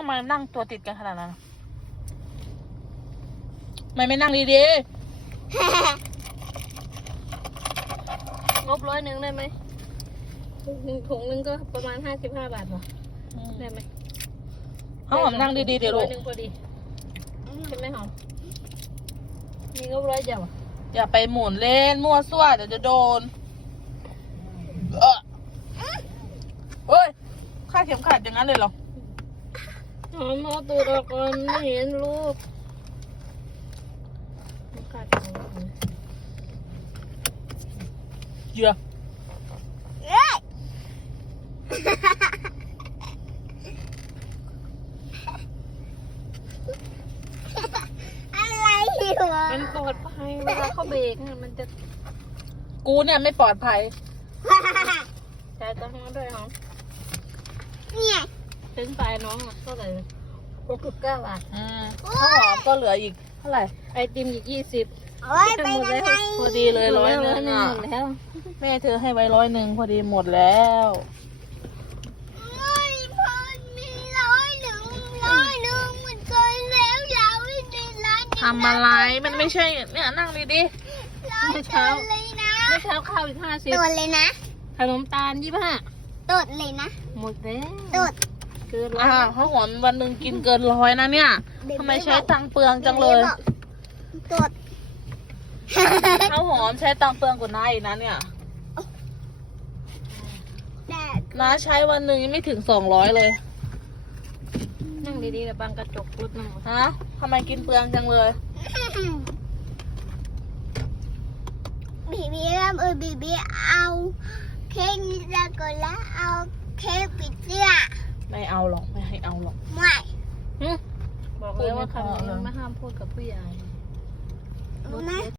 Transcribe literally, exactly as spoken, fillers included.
ำไมนั่งตัวติดกันขนาดนั้นทำไมไม่นั่งดีงบร้อยหนึ่งได้ไหมหนึ่งถุงนึงก็ประมาณห้าสิบห้าบาทหรอได้ไหมเขาหอมนั่งดีๆเดี๋ยวร้ลูอยกหนึ่งพอดีใช่ไหมหอมมีงบร้อยเดียวอย่าไปหมุนเล่นมั่วซั่วเดี๋ยวจะโดนเออเฮ้ยคาดเข็มขัดอย่างนั้นเลยเหรอหอมเอาตูดออกก่อนไม่เห็นรูปขาดเหยื่ออะไรอยู่วะมันปลอดภัยเวลาเขาเบรกเนี่ยมันจะกูเนี่ยไม่ปลอดภัยจ่ายตังค์มาด้วยหอมเนี่ยถึงปลายน้องอ่ะเท่าไหร่หกสิบเก้าบาทอืมข้าวหอมก็เหลืออีกเท่าไหร่ไอติมอีกยี่สิบโอ้ยไปยังไงพอดีเลยร้อยหนึ่งหมอ่ะดแล้วแม่เธอให้ไว้ร้อยหนึ่งพอดีหมดแล้วไม่พอมีร้อยหนึ่งร้อยหนึ่งมันเกินแล้วอยาวไม่ได้ร้านนี้ทำอะไรมันไม่ใช่เนี่ยนั่งดีร้อยเกินเลยนะเมื่อเช้าข้าวอีกห้าสิบตดเลยนะขนมตาลยี่ห้าตดเลยนะหมดแล้วตดเกินๆแล้อ่าว ข้าวหอมวันหนึ่งกินเกินร้อยนะเนี่ยทำไมใช้ตังค์เปลืองจังเลยตดข้าวหอมใช้ตังค์เปลืองกว่าน้าอีกนะเนี่ยแต่น้าใช้วันหนึ่งยังไม่ถึงสองร้อยเลยนั่งดีๆแต่บางกระจกรุดนั่งฮะทำไมกินเปลืองจังเลยบีบีเริ่มเออบีบีเอาเค้กนิสาก่อนแล้วเอาเค้กปิดเสื้อไม่เอาหรอกไม่ให้เอาหรอกไม่บอกเลยว่าคำนี้มันไม่ห้ามพูดกับผู้ใหญ่รู้นะ